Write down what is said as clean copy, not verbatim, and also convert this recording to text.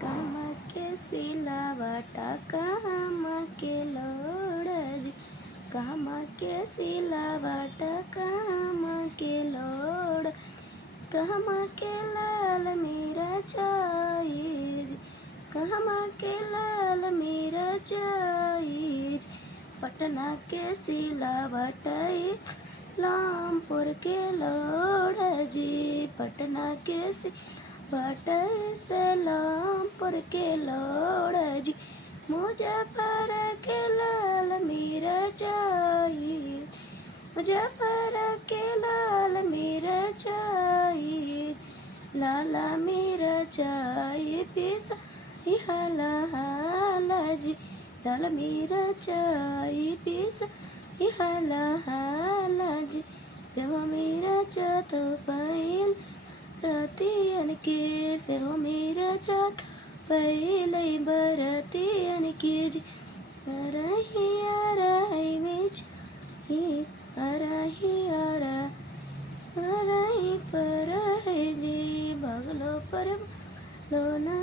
कहमा के सिलावटा कहमा के लोड़ज, कहमा के सिलावटा कहमा के लोड़, कहमा के लाल मेरा चाइज, कहमा के लाल मेरा चाइज। पटना के सिलावटा लामपुर के लोड़ जी, पटना के सिलावटा सलामपुर के लोड़ जी। मुजफ्फर के लाल मेरा चाहिए, मुजफ्फर के लाल मेरा चाहिए, लाला मेरा चाहिए पीसा हाला हाला जी, लाल मेरा चाहिए पीसा हाला हाला जी। सेहो मेरा चातो पायल रतियन के, सेहो मेरा चातो पहले बरतियन के जी। अरही अरही बिच अरही अरही पर है जी, बगलो पर लो ना